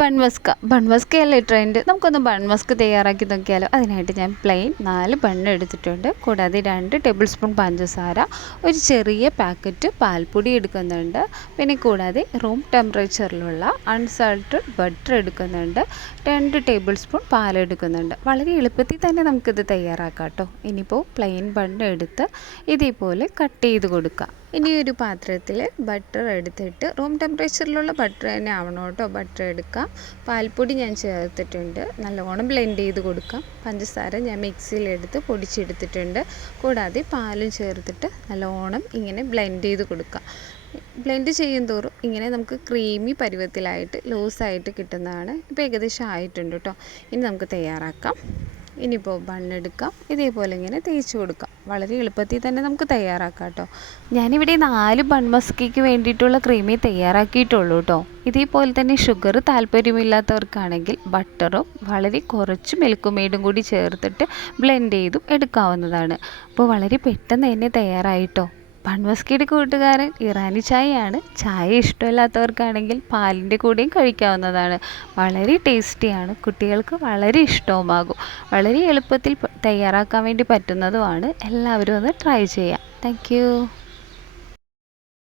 Bun മസ്കയല്ലേ trend. നമുക്കൊന്ന് bun maska തയ്യാറാക്കി നോക്കിയാലോ. അതിനായിട്ട് ഞാൻ പ്ലെയിൻ 4 ബണ്ണ് എടുത്തിട്ടുണ്ട്. കൂടാതെ 2 ടേബിൾ സ്പൂൺ പഞ്ചസാര, ഒരു ചെറിയ പാക്കറ്റ് പാൽപ്പൊടി എടുക്കുന്നുണ്ട്. പിന്നെ കൂടാതെ റൂം ടെമ്പറേച്ചറിലുള്ള അൺസാൾട്ടഡ് ബട്ടർ എടുക്കുന്നുണ്ട്. 2 ടേബിൾ സ്പൂൺ പാലെടുക്കുന്നുണ്ട്. വളരെ എളുപ്പത്തിൽ തന്നെ നമുക്കിത് തയ്യാറാക്കാം കേട്ടോ. ഇനിയിപ്പോൾ പ്ലെയിൻ ബണ്ണ് എടുത്ത് ഇതേപോലെ കട്ട് ചെയ്ത് കൊടുക്കുക. ഇനി ഒരു പാത്രത്തിൽ ബട്ടർ എടുത്തിട്ട് റൂം ടെമ്പറേച്ചറിലുള്ള ബട്ടർ തന്നെ ആവണം കേട്ടോ. ബട്ടർ എടുക്കാം. പാൽപ്പൊടി ഞാൻ ചേർത്തിട്ടുണ്ട്. നല്ലോണം ബ്ലെൻഡ് ചെയ്ത് കൊടുക്കാം. പഞ്ചസാര ഞാൻ മിക്സിയിലെടുത്ത് പൊടിച്ചെടുത്തിട്ടുണ്ട്. കൂടാതെ പാലും ചേർത്തിട്ട് നല്ലോണം ഇങ്ങനെ ബ്ലെൻഡ് ചെയ്ത് കൊടുക്കാം. ബ്ലെൻഡ് ചെയ്യും തോറും ഇങ്ങനെ നമുക്ക് ക്രീമി പരുവത്തിലായിട്ട് ലൂസായിട്ട് കിട്ടുന്നതാണ്. ഇപ്പോൾ ഏകദേശം ആയിട്ടുണ്ട് കേട്ടോ. ഇനി നമുക്ക് തയ്യാറാക്കാം. ഇനിയിപ്പോൾ ബണ്ണെടുക്കാം. ഇതേപോലെ ഇങ്ങനെ തേച്ച് കൊടുക്കാം. വളരെ എളുപ്പത്തിൽ തന്നെ നമുക്ക് തയ്യാറാക്കാം കേട്ടോ. ഞാനിവിടെ 4 ബൺ മസ്കിക്ക് വേണ്ടിയിട്ടുള്ള ക്രീമേ തയ്യാറാക്കിയിട്ടുള്ളൂ കേട്ടോ. ഇതേപോലെ തന്നെ ഷുഗർ താല്പര്യമില്ലാത്തവർക്കാണെങ്കിൽ ബട്ടറും വളരെ കുറച്ച് മിൽക്ക് മെയ്ഡും കൂടി ചേർത്തിട്ട് ബ്ലെൻഡ് ചെയ്തും എടുക്കാവുന്നതാണ്. അപ്പോൾ വളരെ പെട്ടെന്ന് തന്നെ തയ്യാറായിട്ടോ. ബൺ മസ്കിയുടെ കൂട്ടുകാരൻ ഇറാനി ചായയാണ്. ചായ ഇഷ്ടമില്ലാത്തവർക്കാണെങ്കിൽ പാലിൻ്റെ കൂടെയും കഴിക്കാവുന്നതാണ്. വളരെ ടേസ്റ്റിയാണ്. കുട്ടികൾക്ക് വളരെ ഇഷ്ടവുമാകും. വളരെ എളുപ്പത്തിൽ തയ്യാറാക്കാൻ വേണ്ടി പറ്റുന്നതുമാണ്. എല്ലാവരും ഒന്ന് ട്രൈ ചെയ്യാം. താങ്ക്